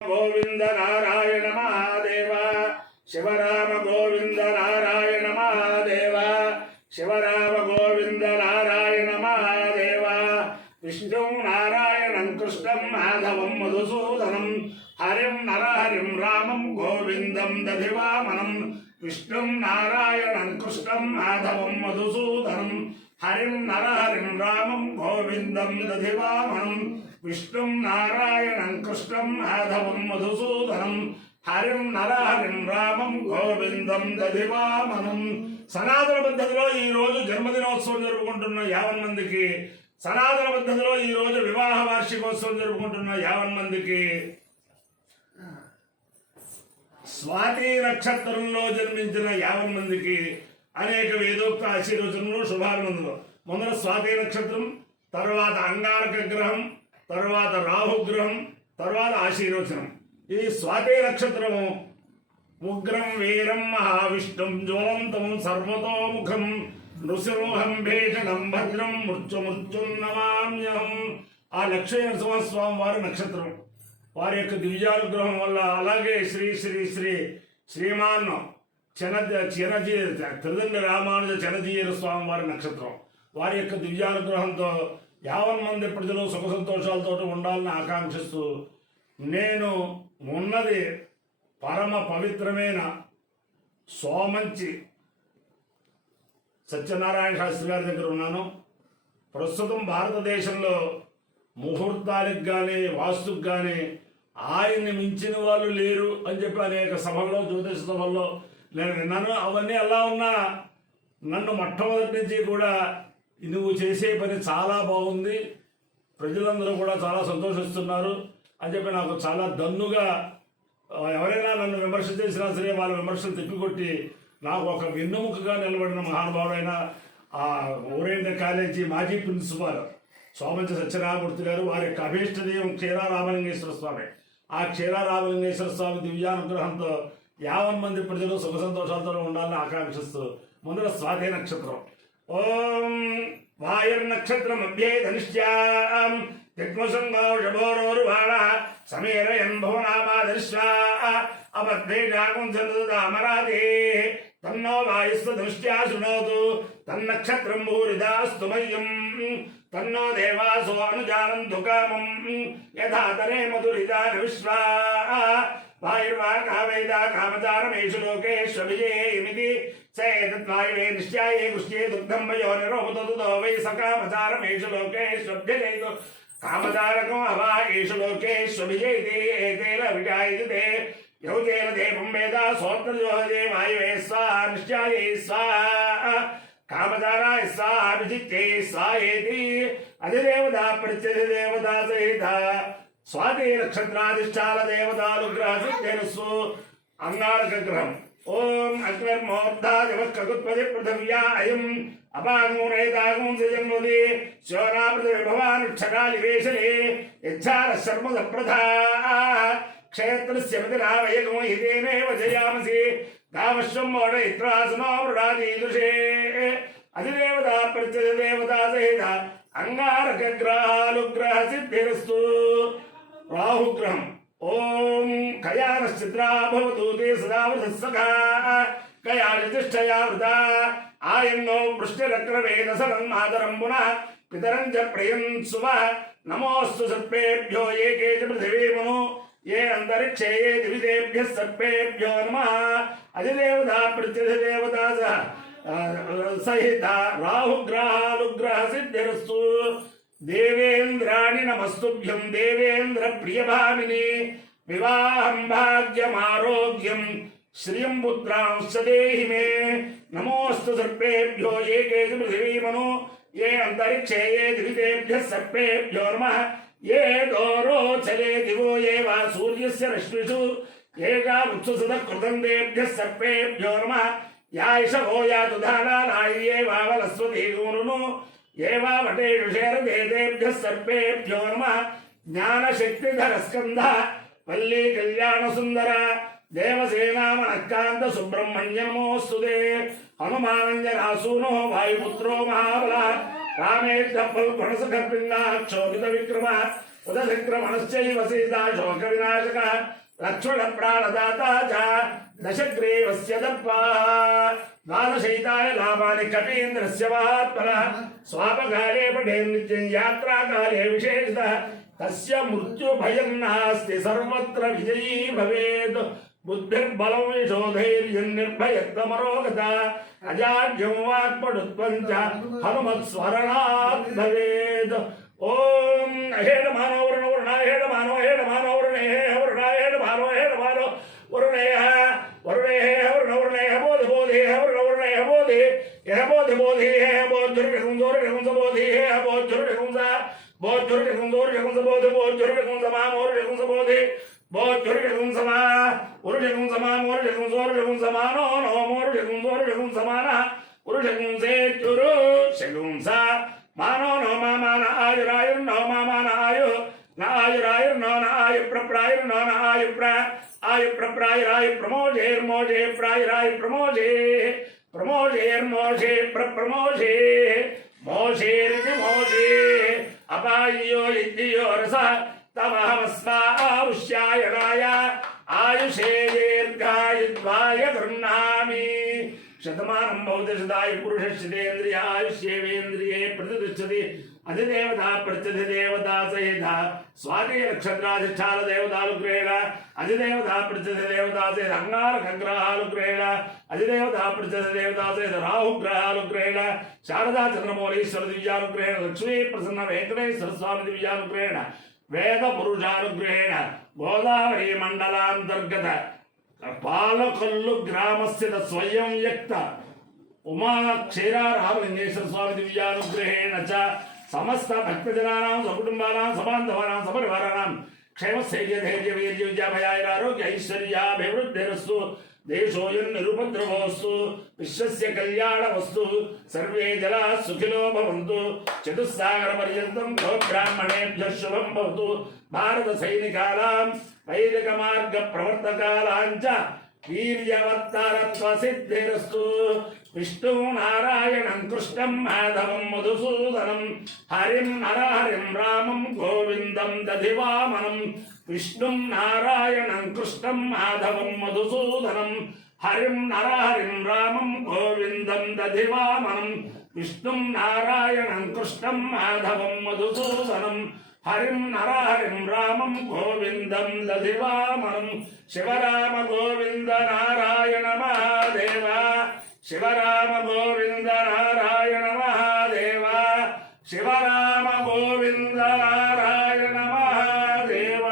గోవింద నారాయణ మహాదేవ శివరామ గోవింద నారాయణ మహాదేవ శివరామ గోవింద నారాయణ మహాదేవ విష్ణు నారాయణం కృష్ణం మాధవం మధుసూదనం హరిం నరహరిం రామం గోవిందం దధివామనం విష్ణు నారాయణం కృష్ణం మాధవం మధుసూదనం హరిం నరహరిం రామం గోవిందం దధివామనం విష్ణు నారాయణం కృష్ణం మాధవం మధుసూదనం హరిం నరహరిం రామం గోవిందం దధివామనం. సనాతన పద్ధతిలో ఈ రోజు జన్మదినోత్సవం జరుపుకుంటున్న 50 మందికి, సనాతన పద్ధతిలో ఈ రోజు వివాహ వార్షికోత్సవం జరుపుకుంటున్న 50 మందికి, స్వాతి నక్షత్రంలో జన్మించిన 50 మందికి అనేక వేదోక్త ఆశీర్వచనలు శుభాభినందనలు. మొదట స్వాతి నక్షత్రం, తర్వాత అంగారక గ్రహం, తర్వాత రాహుగ్రహం, తర్వాత ఆశీర్వచనం. ఈ స్వాతి నక్షత్రము ఉగ్రం వీరం మహావిష్ణుం జ్వలంతం సర్వతోముఖం నృసింహం భీషణం భద్రం మృత్యుమృత్యున్నమామ్యహం. ఆ లక్ష్మీ నరసింహస్వామి వారి నక్షత్రం, వారి యొక్క దివ్యానుగ్రహం వల్ల, అలాగే శ్రీ శ్రీ శ్రీ శ్రీమాన్ త్రిదండ రామానుజ చనజీయర స్వామి వారి నక్షత్రం, వారి యొక్క దివ్యానుగ్రహంతో 50 మంది ప్రజలు సుఖ సంతోషాలతో ఉండాలని ఆకాంక్షిస్తూ, నేను ఉన్నది పరమ పవిత్రమైన సోమంచి సత్యనారాయణ శాస్త్రి గారి దగ్గర ఉన్నాను. ప్రస్తుతం భారతదేశంలో ముహూర్తానికి కానీ వాస్తుకు కానీ ఆయన్ని మించిన వాళ్ళు లేరు అని చెప్పి అనేక సభల్లో, జ్యోతిష సభల్లో నేను విన్నాను. అవన్నీ ఎలా ఉన్నా నన్ను మొట్టమొదటి నుంచి కూడా నువ్వు చేసే పని చాలా బాగుంది, ప్రజలందరూ కూడా చాలా సంతోషిస్తున్నారు అని చెప్పి నాకు చాలా దన్నుగా, ఎవరైనా నన్ను విమర్శ చేసినా సరే వాళ్ళ విమర్శలు తిప్పికొట్టి నాకు ఒక వెన్నుముకగా నిలబడిన మహానుభావుడైన ఆ ఓరియంటల్ కాలేజీ మాజీ ప్రిన్సిపాల్ సోమంచి సత్యనారాయణమూర్తి గారు, వారి యొక్క అభీష్టదైవం క్షీరారామలింగేశ్వర స్వామి. ఆ క్షీరారామలింగేశ్వర స్వామి దివ్యానుగ్రహంతో 50 మంది ప్రజలు సుఖ సంతోషాలతో ఉండాలని ఆకాంక్షిస్తూ, ముందర స్వాతి నక్షత్రం. ఓం వాయుర్నక్షత్రం అభ్యే ధనిష్ట్యాం దిగ్మసంగోషభోరోరువాణ సమీరయన్ భువనామాదర్శ్వా అపద్వేషాకం చంద్రదామరాదే తన్నో వాయుస్వ దృష్ట్యా శృణోతు తన్నక్షత్రం భూరిదాస్తు మయ్యం తన్నో దేవాసో అనుజానంతు కామం యథాతరే మధురిదాన విశ్వా వాయుర్వాకావేద కామచారమేషు లోకేష్వవిజేమితి సేతత్వాయువే నిశ్చాయే కుష్యే దుగ్ధం వయో నిరోహుతో వై సకామచారమేషు లోకేష్వభ్యజైతు కామచారకం అవాయేషు లోకేష్వవిజేతి ఏతేన విజాయతే యౌతేన దేవం వేద సోత్రజోహదే వాయువే స్వాహ నిశ్చాయే స్వాహ కామచారాయ స్వాహ విజిత్తే స్వాహేతి అధిదేవతా ప్రత్యధిదేవతా సహిత స్వాతి నక్షత్రాధిష్టాన దేవతానుగ్రహ సిద్ధిరస్సు. అంగారక గ్రహం. ఓం అగ్నిర్మోర్ధాదివత్కృత్పది పృథివ్యా అయం అపాగమూరేతాగం సజన్మది శోనాపృథివి భవానుక్షకాలివేశలే యచ్ఛార శర్మద ప్రధా క్షేత్రస్య మతిరావయగమో హితేనేవ జయామసి గామశ్వం మోడయిత్రాసనో మృడాదీదృశే అధిదేవతా ప్రత్యధిదేవతా సహిత అంగారక గ్రహానుగ్రహ సిద్ధిరస్తు. రాహుగ్రహం. ఓం కయానశ్చిత్రా భవతు తే సదా వృధస్సఖా కయానితిష్ఠయా వృతా ఆయన్నో వృష్టిరక్రవేదసరం మాతరం పునః పితరం చ ప్రియం సువః నమోస్తు సర్పేభ్యో ఏకే చ పృథివీమను ఏ అంతరిక్షే ఏ దివిదేభ్యః సర్పేభ్యో నమః అధిదేవతా ప్రత్యధిదేవతా సహిత రాహుగ్రహానుగ్రహ సిద్ధిరస్తు. దేవేంద్రాణి నమస్తుభ్యం దేవేంద్ర ప్రియభామిని వివాహం భాగ్యమారోగ్యం శ్రియం పుత్రాంశ్చ దేహి మే నమోస్తు సర్పేభ్యో ఏకే చ పృథివీమను ఏ అంతరిక్షే ఏ దివిదేభ్యః సర్పేభ్యో నమః ఏ దోరోచలే దివో ఏ వా సూర్యస్య రశ్మిషు ఏకా వృత్సుసదః కృతందేభ్యః సర్పేభ్యో నమః యాయిషవో యాతు ధానానాయే వావలస్వతి గురును ఏవా వటేషు శేరదేభ్యః సర్పేభ్యో నమః జ్ఞానశక్తిధర స్కంధ వల్లీ కళ్యాణ సుందర దేవసేనామనఃకాంత సుబ్రహ్మణ్యనమోస్తుతే హనుమానంజనాసూనో వాయుపుత్రో మహాబల రామేజ్ఞ ఫల్గుణసఖర్పింగా క్షోభిత విక్రమ उदसङ्क्रमणश्चैव सीता शोकविनाशकः लक्ष्मणप्राणदाता च दशग्रीवस्य दर्पाः द्वादशैताय लाभानि कपीन्द्रस्य महात्मनः स्वापकाले पठेन्नित्यं यात्राकाले विशेषतः तस्य मृत्युभयं नास्ति सर्वत्र विजयी भवेत् बुद्धिर्बलं यशोधैर्यं निर्भयत्वमरोगता अजाड्यं वाक्पटुत्वं च हनुमत्स्मरणात् भवेत् ओम हेड मानो वरुण वरुणाय हेड मानो वरुणे वरुणाय हेड मानो वरुणे वरुणे वरुण वरुणे बोधि बोधि वरुण वरुणे बोधि यह बोधि बोधि है बोध झुर बोधि है बोध झुर बोधि बोध झुर मा मोर बोधि बोध झुर मा उरुष मा मोर समानो नो मोर समाना उरुष से चुरु शगुंसा मानो नो मामान आयुरायुर नो मामान आयु न आयुरायुर नो न आयु प्रप्रायुर नो न आयु प्रप्रायुरायु प्रमोजेर्मोजे प्रायुरायु प्रमोजे प्रमोजेर्मोजे प्रप्रमोजे मोजेर्जि मोजे अपायो इद्यो रसः तमहमस्मावुष्यायणाय आयुषे दीर्घायुत्वाय गृह्णामि शतमानं भवति शताय पुरुषस्येन्द्रिय आयुष्येवेन्द्रिये प्रतिष्ठति अधिदेवता प्रत्यधिदेवता सहित स्वाति नक्षत्राधिष्ठान देवतानुग्रहेण अधिदेवता प्रत्यधिदेवता सहित अंगारकग्रहानुग्रहेण अधिदेवता प्रत्यधिदेवता सहित राहुग्रहानुग्रहेण शारदा चंद्रमौलीश्वर दिव्यानुग्रहेण लक्ष्मी प्रसन्न वेंकटेश्वर स्वामी दिव्यानुग्रहेण वेद पुरुषानुग्रहेण गोदावरी मंडलांतर्गत पालकल्लु ग्रामस्थित स्वयं व्यक्त उमा क्षीरारामलिंगेश्वर स्वामी दिव्यानुग्रहेण च समस्त भक्तजनानां सकुटुंबानां सबान्धवानां सपरिवाराणां क्षेमस्थैर्य धैर्य वीर्य विद्याभयाय आरोग्य ऐश्वर्याभिवृद्धिरस्तु देशोऽयं निरुपद्रवोऽस्तु विश्वस्य कल्याणमस्तु सर्वे जनाः सुखिनो भवन्तु चतुस्सागरपर्यन्तं ब्राह्मणेभ्यः शुभं भवतु भारत सैनिकानां वैदिक मार्ग प्रवर्तकानां च वीर्यवत्तरत्व सिद्धिरस्तु विष्णु नारायणं कृष्णं माधवं मधुसूदनं हरिं नरहरिं रामं गोविन्दं दधिवामनं विष्णुं नारायणं कृष्णं माधवं मधुसूदनं हरिं नरहरिं रामं गोविन्दं दधिवामनं विष्णुं नारायणं कृष्णं माधवं मधुसूदनं हरिं नरहरिं रामं गोविन्दं दधिवामनं शिवराम गोविन्द नारायण महादेव शिवराम गोविन्द नारायण महादेव शिवराम गोविन्द नारायण महादेव